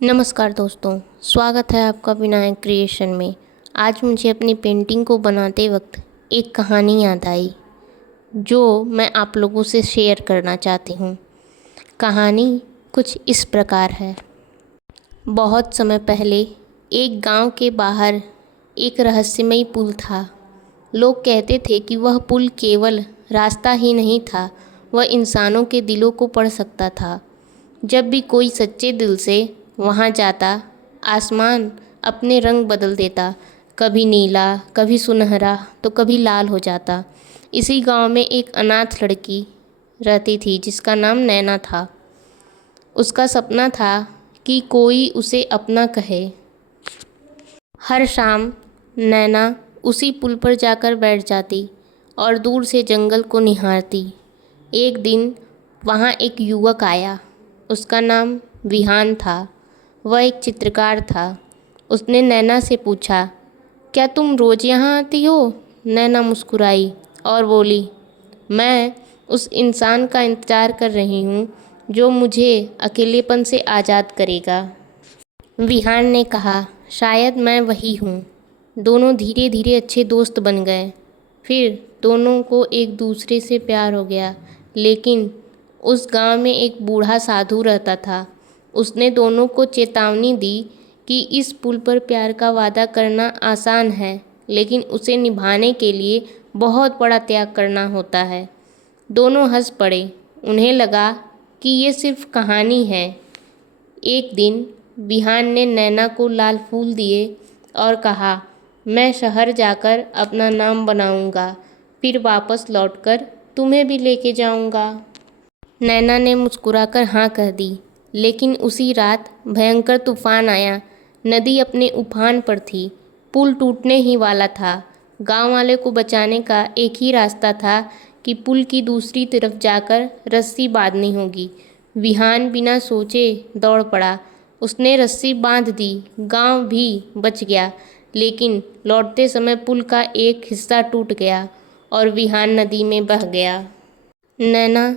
नमस्कार दोस्तों, स्वागत है आपका विनायक क्रिएशन में। आज मुझे अपनी पेंटिंग को बनाते वक्त एक कहानी याद आई जो मैं आप लोगों से शेयर करना चाहती हूँ। कहानी कुछ इस प्रकार है। बहुत समय पहले एक गांव के बाहर एक रहस्यमयी पुल था। लोग कहते थे कि वह पुल केवल रास्ता ही नहीं था, वह इंसानों के दिलों को पढ़ सकता था। जब भी कोई सच्चे दिल से वहाँ जाता, आसमान अपने रंग बदल देता, कभी नीला, कभी सुनहरा, तो कभी लाल हो जाता। इसी गांव में एक अनाथ लड़की रहती थी जिसका नाम नैना था। उसका सपना था कि कोई उसे अपना कहे। हर शाम नैना उसी पुल पर जाकर बैठ जाती और दूर से जंगल को निहारती। एक दिन वहाँ एक युवक आया। उसका नाम विहान था। वह एक चित्रकार था। उसने नैना से पूछा, क्या तुम रोज़ यहाँ आती हो? नैना मुस्कुराई और बोली, मैं उस इंसान का इंतज़ार कर रही हूँ जो मुझे अकेलेपन से आज़ाद करेगा। विहान ने कहा, शायद मैं वही हूँ। दोनों धीरे धीरे अच्छे दोस्त बन गए। फिर दोनों को एक दूसरे से प्यार हो गया। लेकिन उस गांव में एक बूढ़ा साधु रहता था। उसने दोनों को चेतावनी दी कि इस पुल पर प्यार का वादा करना आसान है, लेकिन उसे निभाने के लिए बहुत बड़ा त्याग करना होता है। दोनों हंस पड़े। उन्हें लगा कि ये सिर्फ कहानी है। एक दिन विहान ने नैना को लाल फूल दिए और कहा, मैं शहर जाकर अपना नाम बनाऊंगा, फिर वापस लौटकर तुम्हें भी लेके जाऊंगा। नैना ने मुस्कुराकर हाँ कर दी। लेकिन उसी रात भयंकर तूफान आया। नदी अपने उफान पर थी। पुल टूटने ही वाला था। गांव वाले को बचाने का एक ही रास्ता था कि पुल की दूसरी तरफ जाकर रस्सी बांधनी होगी। विहान बिना सोचे दौड़ पड़ा। उसने रस्सी बांध दी। गांव भी बच गया, लेकिन लौटते समय पुल का एक हिस्सा टूट गया और विहान नदी में बह गया। नैना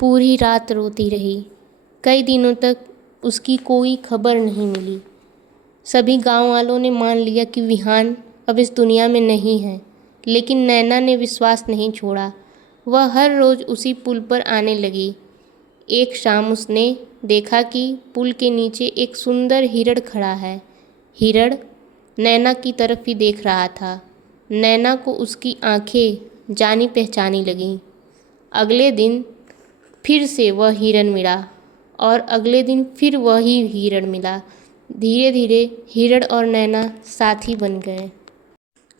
पूरी रात रोती रही। कई दिनों तक उसकी कोई खबर नहीं मिली। सभी गांव वालों ने मान लिया कि विहान अब इस दुनिया में नहीं है, लेकिन नैना ने विश्वास नहीं छोड़ा। वह हर रोज़ उसी पुल पर आने लगी। एक शाम उसने देखा कि पुल के नीचे एक सुंदर हिरण खड़ा है। हिरण नैना की तरफ ही देख रहा था। नैना को उसकी आंखें जानी पहचानी लगीं। अगले दिन फिर से वह हिरण मिला और अगले दिन फिर वही हिरण मिला। धीरे धीरे हिरण और नैना साथी बन गए।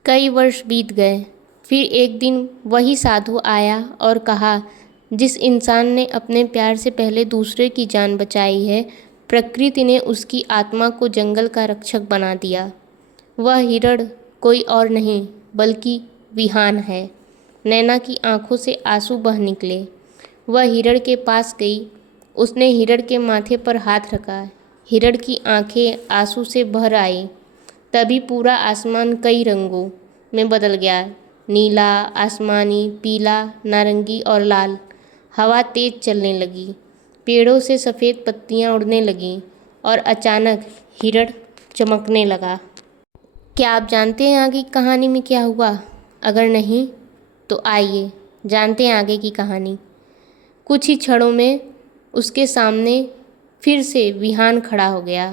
कई वर्ष बीत गए। फिर एक दिन वही साधु आया और कहा, जिस इंसान ने अपने प्यार से पहले दूसरे की जान बचाई है, प्रकृति ने उसकी आत्मा को जंगल का रक्षक बना दिया। वह हिरण कोई और नहीं बल्कि विहान है। नैना की आंखों से आंसू बह निकले। वह हिरण के पास गई। उसने हिरण के माथे पर हाथ रखा। हिरण की आंखें आंसू से भर आई। तभी पूरा आसमान कई रंगों में बदल गया। नीला, आसमानी, पीला, नारंगी और लाल। हवा तेज चलने लगी। पेड़ों से सफ़ेद पत्तियां उड़ने लगीं और अचानक हिरण चमकने लगा। क्या आप जानते हैं आगे की कहानी में क्या हुआ? अगर नहीं तो आइए जानते हैं आगे की कहानी। कुछ ही क्षणों में उसके सामने फिर से विहान खड़ा हो गया।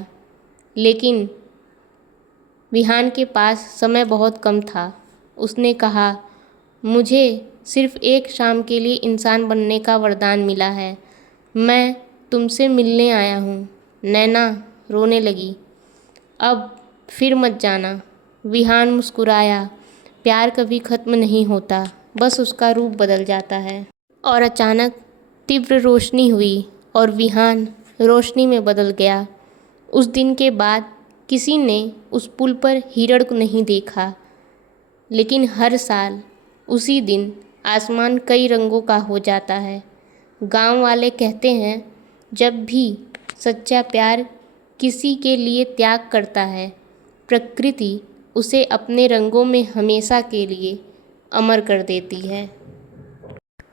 लेकिन विहान के पास समय बहुत कम था। उसने कहा, मुझे सिर्फ एक शाम के लिए इंसान बनने का वरदान मिला है। मैं तुमसे मिलने आया हूँ। नैना रोने लगी। अब फिर मत जाना। विहान मुस्कुराया। प्यार कभी ख़त्म नहीं होता, बस उसका रूप बदल जाता है। और अचानक तीव्र रोशनी हुई और विहान रोशनी में बदल गया। उस दिन के बाद किसी ने उस पुल पर हिरण को नहीं देखा। लेकिन हर साल उसी दिन आसमान कई रंगों का हो जाता है। गांव वाले कहते हैं, जब भी सच्चा प्यार किसी के लिए त्याग करता है, प्रकृति उसे अपने रंगों में हमेशा के लिए अमर कर देती है।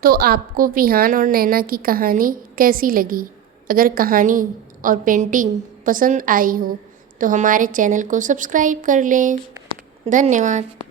तो आपको विहान और नैना की कहानी कैसी लगी? अगर कहानी और पेंटिंग पसंद आई हो तो हमारे चैनल को सब्सक्राइब कर लें। धन्यवाद।